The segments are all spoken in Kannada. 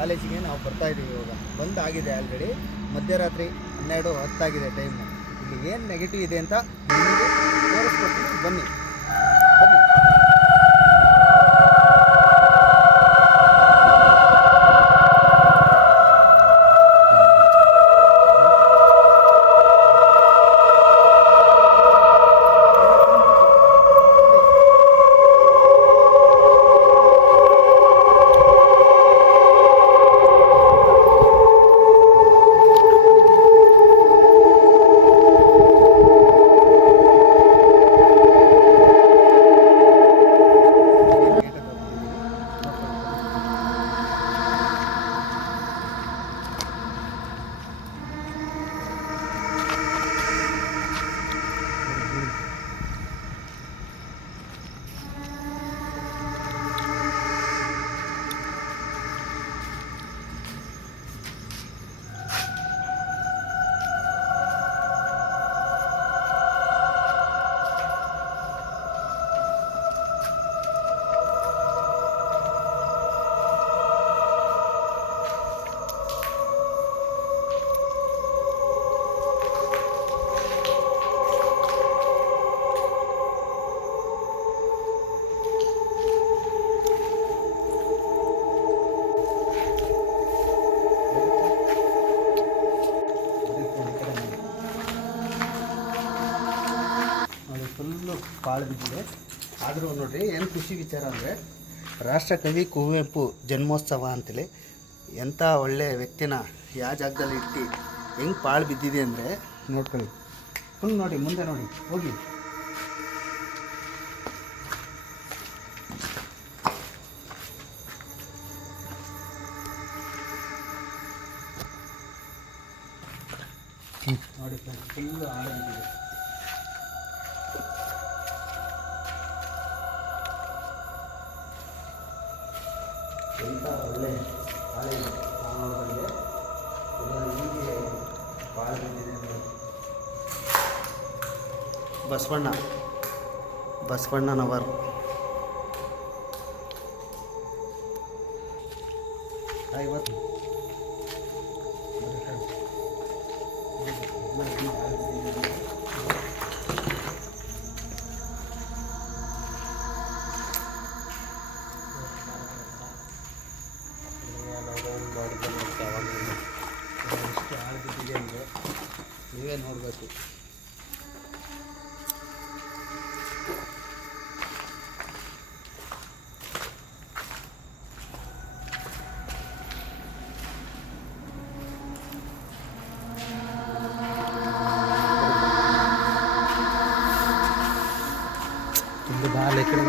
ಕಾಲೇಜಿಗೆ ನಾವು ಬರ್ತಾಯಿದ್ದೀವಿ. ಇವಾಗ ಬಂದಾಗಿದೆ ಆಲ್ರೆಡಿ, ಮಧ್ಯರಾತ್ರಿ 12:10 ಟೈಮು. ಇಲ್ಲಿ ಏನು ನೆಗೆಟಿವ್ ಇದೆ ಅಂತ ನಿಮಗೆ ತೋರಿಸ್ಕೊಡ್ತೀನಿ, ಬನ್ನಿ. ಫುಲ್ಲು ಪಾಳು ಬಿದ್ದಿದೆ. ಆದರೂ ನೋಡಿರಿ ಏನು ಖುಷಿ ವಿಚಾರ ಅಂದರೆ, ರಾಷ್ಟ್ರಕವಿ ಕುವೆಂಪು ಜನ್ಮೋತ್ಸವ ಅಂತೇಳಿ ಎಂಥ ಒಳ್ಳೆಯ ವ್ಯಕ್ತಿನ ಯಾವ ಜಾಗದಲ್ಲಿ ಇಟ್ಟು ಹೆಂಗೆ ಪಾಳು ಬಿದ್ದಿದೆ ಅಂದರೆ ನೋಡ್ಕೊಳ್ಳಿ. ಫುಲ್ ನೋಡಿ, ಮುಂದೆ ನೋಡಿ, ಹೋಗಿ. ನೋಡಿ ಫುಲ್ಲು ಹಾಳು ಬಿದ್ದಿದೆ. ಎಂಥ ಒಳ್ಳೆ ಹಳೆ ಸಾಮಾನುಗಳಿಗೆ ಹೀಗೆ ಭಾಳ ಬಿದ್ದಿದೆ. ಬಸವಣ್ಣನವರ್ ಇವತ್ತು ಎಷ್ಟು ಆಳ್ಬಿಟ್ಟಿದೆ ಅಂದರೆ ನೀವೇ ನೋಡಬೇಕು. ತುಂಬ ಬಾಲ್ ಎಕಡೆ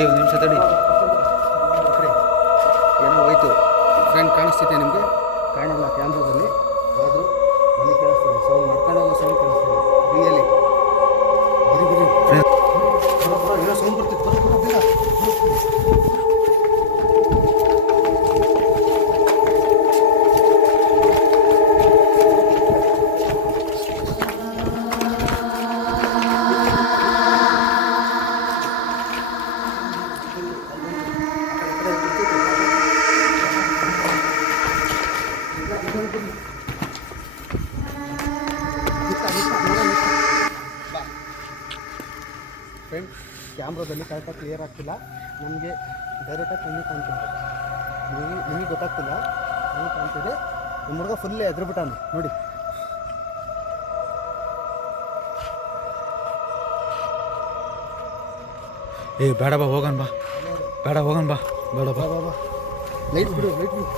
ಒಂದು ನಿಮಿಷ ತಡಿ. ಏನೋ ಹೋಯ್ತು ಫ್ರೆಂಡ್, ಕಾಣಿಸ್ತಿದೆ ನಿಮಗೆ? ಕಾಣಲ್ಲ ಕ್ಯಾಮ್ರಾದಲ್ಲಿ, ಆದರೂ ನನಗೆ ಕೇಳಿಸ್ತಿದೆ ಸೌಂಡ್. ನಡ್ಕೊಂಡು ಹೋಗೋ ಸೌಂಡ್ ಕೇಳಿಸ್ತಿದೆ ರಿಯಲಿ. ಬರೀ ಏನೋ ಸೌಂಡ್ ಬರ್ತಿತ್ತು. ಬೇಗ ಫ್ರೆಂಡ್, ಕ್ಯಾಮ್ರಾದಲ್ಲಿ ಕರೆಕ್ಟಾಗಿ ಕ್ಲಿಯರ್ ಆಗ್ತಿಲ್ಲ ನಮಗೆ. ಡೈರೆಕ್ಟಾಗಿ ಕಣ್ಣಿಗೆ ಕಾಣ್ತಿದೆ, ನಿಮಗೆ ಗೊತ್ತಾಗ್ತಿಲ್ಲ. ನನಗೆ ಕಾಣ್ತಿದೆ. ನಮ್ಮ ಹುಡುಗ ಫುಲ್ಲೇ ಎದುರುಬಿಟ್ಟಾನೆ ನೋಡಿ. ಬೇಡ ಬಾ, ಹೋಗೋಣ ಬಾ. ಬೇಡ ಹೋಗೋಣ ಬಾ. ಬೇಡ ಬಾ. ಲೈಟ್ ಬಿಡು, ಲೈಟ್ ಬಿಡು.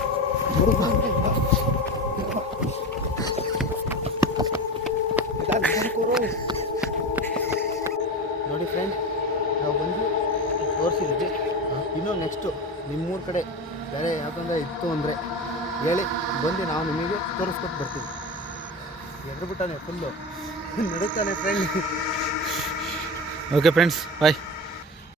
ನೋಡಿ ಫ್ರೆಂಡ್, ನಾವು ಬಂದು ತೋರಿಸಿದ್ದೀವಿ. ಇನ್ನೂ ನೆಕ್ಸ್ಟು ನಿಮ್ಮೂರ ಕಡೆ ಬೇರೆ ಯಾಕಂದರೆ ಇತ್ತು ಅಂದರೆ ಹೇಳಿ, ಬಂದು ನಾವು ನಿಮಗೆ ತೋರಿಸ್ಕೊಟ್ಟು ಬರ್ತೀವಿ. ಎದ್ರುಬಿಟ್ಟಾನೆ ಫುಲ್ಲು, ನಡುತ್ತಾನೆ ಫ್ರೆಂಡ್. ಓಕೆ ಫ್ರೆಂಡ್ಸ್, ಬಾಯ್.